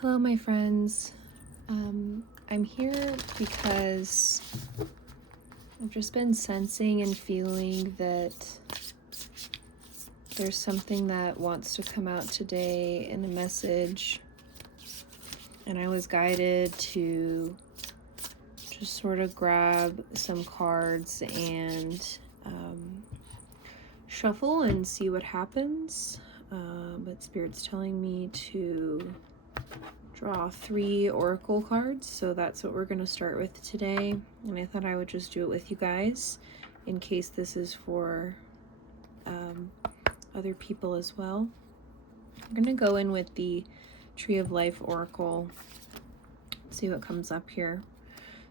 Hello, my friends. I'm here because I've just been sensing and feeling that there's something that wants to come out today in a message, and I was guided to just sort of grab some cards and shuffle and see what happens. But Spirit's telling me to draw 3 oracle cards, so that's what we're going to start with today. And I thought I would just do it with you guys in case this is for other people as well. I'm going to go in with the Tree of Life oracle, see what comes up here.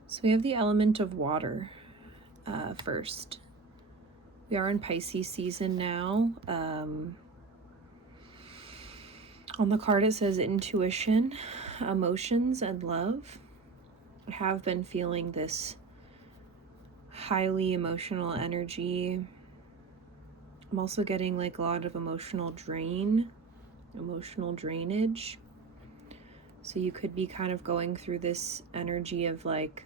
So we have the element of water first. We are in Pisces season now. On the card it says intuition, emotions, and love. I have been feeling this highly emotional energy. I'm also getting like a lot of emotional drainage. So you could be kind of going through this energy of like,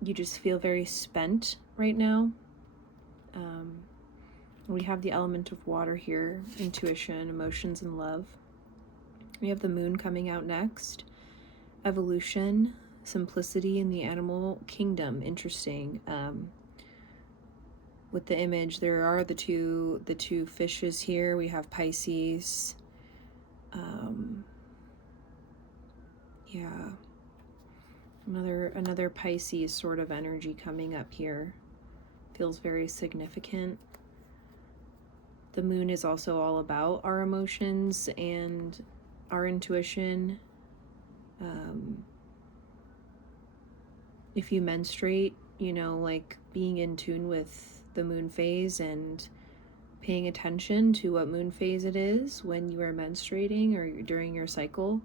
you just feel very spent right now. We have the element of water here, intuition, emotions, and love. We have the moon coming out next. Evolution, simplicity in the animal kingdom. Interesting. With the image, there are the two fishes here. We have Pisces. Yeah. Another Pisces sort of energy coming up here. Feels very significant. The moon is also all about our emotions and our intuition. If you menstruate, like being in tune with the moon phase and paying attention to what moon phase it is when you are menstruating or during your cycle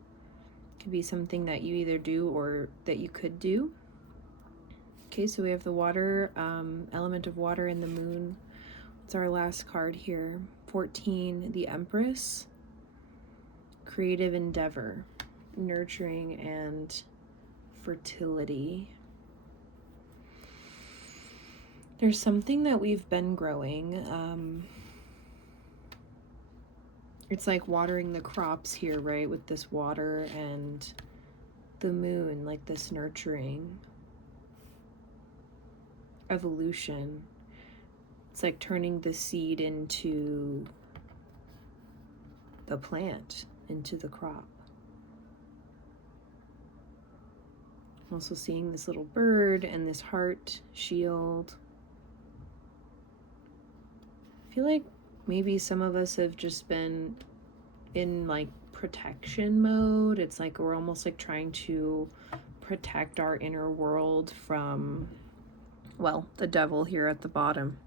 could be something that you either do or that you could do. Okay, so we have the water, element of water and the moon. It's our last card here. 14, the Empress. Creative endeavor, nurturing, and fertility. There's something that we've been growing. It's like watering the crops here, right? With this water and the moon, like this nurturing. Evolution. It's like turning the seed into the plant, into the crop. I'm also seeing this little bird and this heart shield. I feel like maybe some of us have just been in like protection mode. It's like we're almost like trying to protect our inner world from, well, the devil here at the bottom.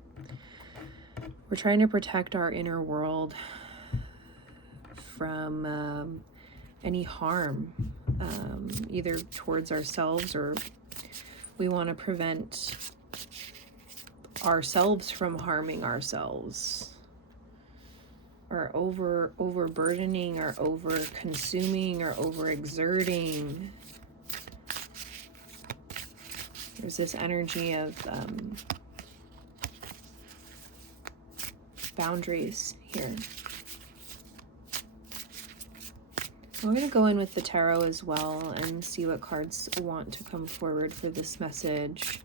We're trying to protect our inner world from any harm, either towards ourselves, or we want to prevent ourselves from harming ourselves, or overburdening, or over consuming, or overexerting. There's this energy of boundaries here. I'm going to go in with the tarot as well and see what cards want to come forward for this message.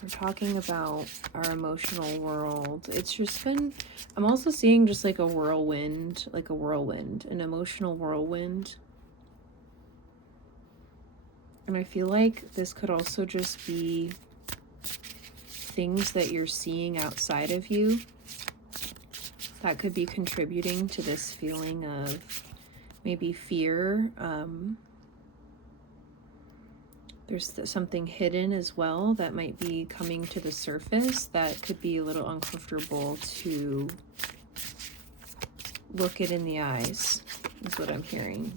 We're talking about our emotional world. It's just been, I'm also seeing just like a whirlwind, an emotional whirlwind. And I feel like this could also just be things that you're seeing outside of you that could be contributing to this feeling of maybe fear. There's something hidden as well that might be coming to the surface that could be a little uncomfortable to look it in the eyes, is what I'm hearing.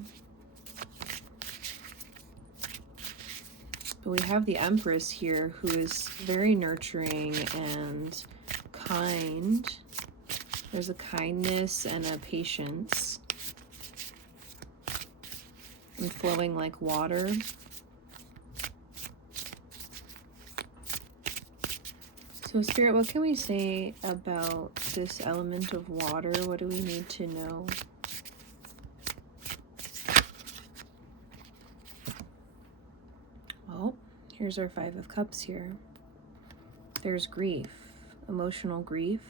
But we have the Empress here, who is very nurturing and kind, There's a kindness and a patience. And flowing like water. So Spirit, what can we say about this element of water? What do we need to know? Well, here's our Five of Cups here. There's grief, emotional grief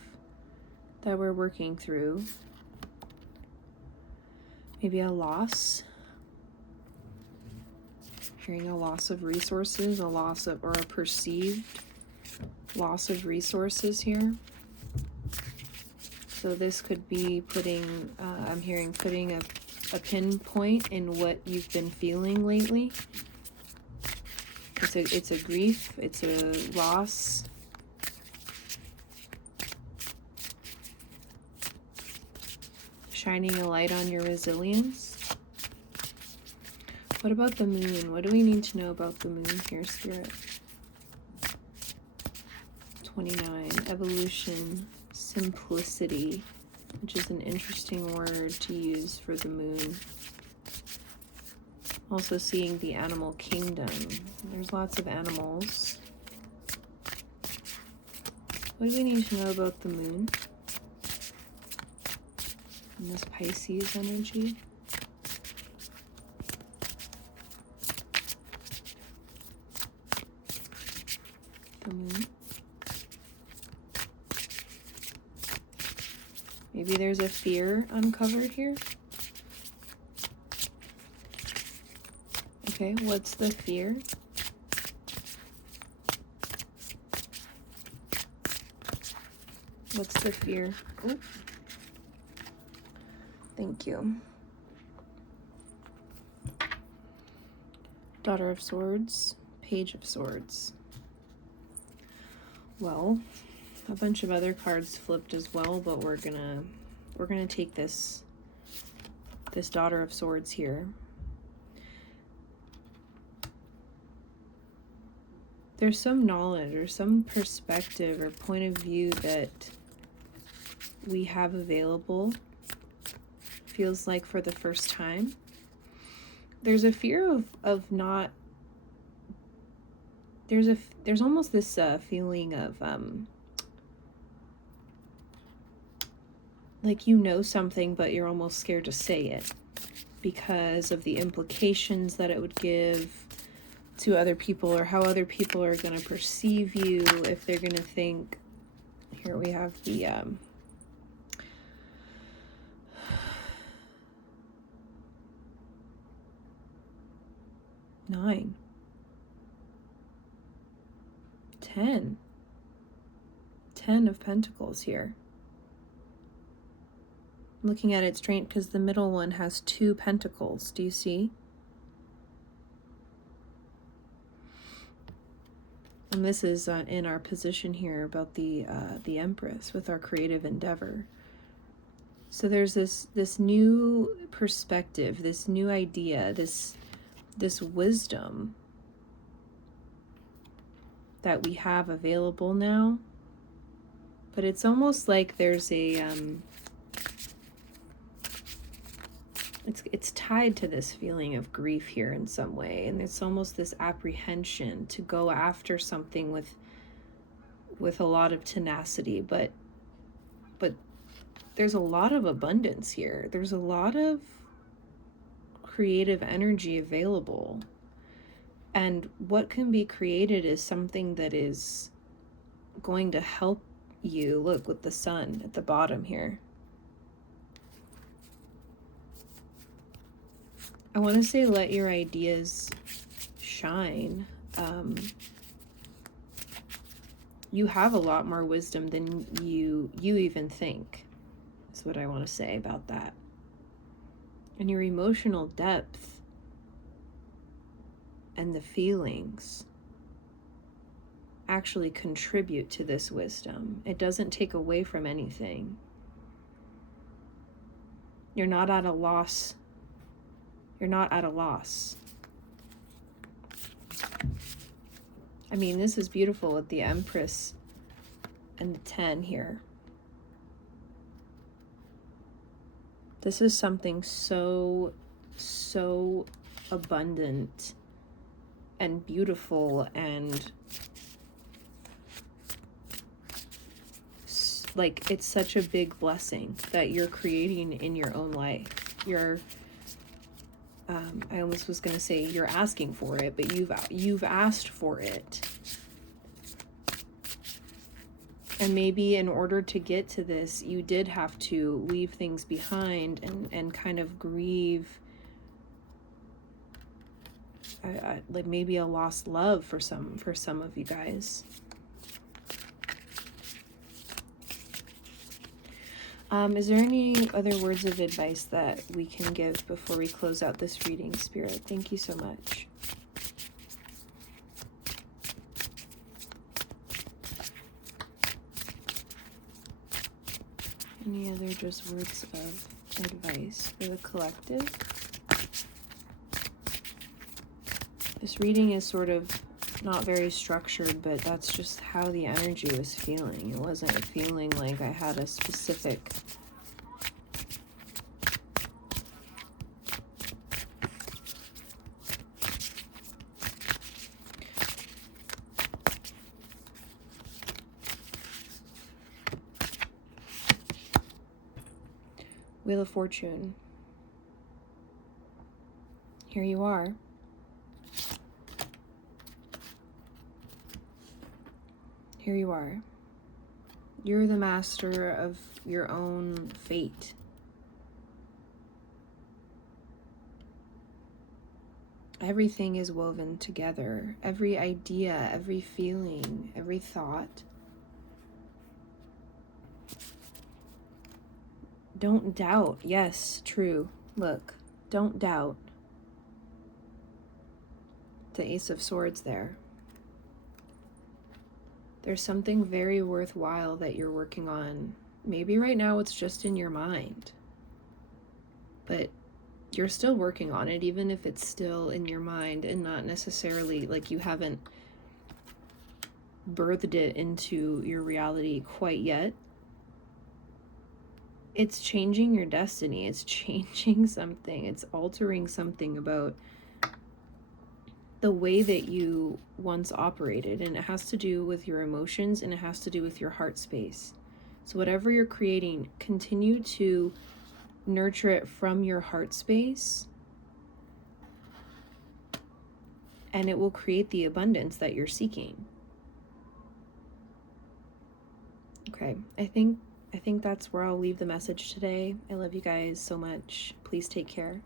that we're working through. Maybe a loss. Hearing a loss of resources, a loss of, or a perceived loss of resources here. So this could be putting, I'm hearing putting a pinpoint in what you've been feeling lately. It's a grief, it's a loss. Shining a light on your resilience. What about the moon? What do we need to know about the moon here, Spirit? 29, evolution, simplicity, which is an interesting word to use for the moon. Also seeing the animal kingdom. There's lots of animals. What do we need to know about the moon? And this Pisces energy. The moon. Maybe there's a fear uncovered here. Okay, what's the fear? What's the fear? Ooh. Thank you. Daughter of Swords, Page of Swords. Well, a bunch of other cards flipped as well, but we're gonna take this Daughter of Swords here. There's some knowledge or some perspective or point of view that we have available, feels like for the first time. There's a fear of not, there's almost this feeling of like you know something but you're almost scared to say it because of the implications that it would give to other people, or how other people are going to perceive you, if they're going to think. Here we have the 9, 10 of Pentacles here. Looking at it straight because the middle one has 2 pentacles. Do you see? And this is in our position here about the Empress with our creative endeavor. So there's this new perspective, this new idea, this wisdom that we have available now. But it's almost like there's a it's tied to this feeling of grief here in some way, and it's almost this apprehension to go after something with a lot of tenacity, but there's a lot of abundance here. There's a lot of creative energy available, and what can be created is something that is going to help you. Look, with the sun at the bottom here. I want to say let your ideas shine. You have a lot more wisdom than you even think. That's what I want to say about that. And your emotional depth and the feelings actually contribute to this wisdom. It doesn't take away from anything. You're not at a loss. You're not at a loss. I mean, this is beautiful with the Empress and the 10 here. This is something so, so abundant and beautiful and like it's such a big blessing that you're creating in your own life. You're I almost was going to say you're asking for it, but you've asked for it. And maybe in order to get to this, you did have to leave things behind and kind of grieve like maybe a lost love for some of you guys. Is there any other words of advice that we can give before we close out this reading, Spirit? Thank you so much. Any other just words of advice for the collective? This reading is sort of not very structured, but that's just how the energy was feeling. It wasn't feeling like I had a specific Wheel of Fortune. Here you are. Here you are. You're the master of your own fate. Everything is woven together. Every idea, every feeling, every thought. Don't doubt. Yes, true. Look, don't doubt. The Ace of Swords there. There's something very worthwhile that you're working on. Maybe right now it's just in your mind. But you're still working on it, even if it's still in your mind and not necessarily like you haven't birthed it into your reality quite yet. It's changing your destiny. It's changing something. It's altering something about the way that you once operated. And it has to do with your emotions and it has to do with your heart space. So whatever you're creating, continue to nurture it from your heart space. And it will create the abundance that you're seeking. Okay, I think that's where I'll leave the message today. I love you guys so much. Please take care.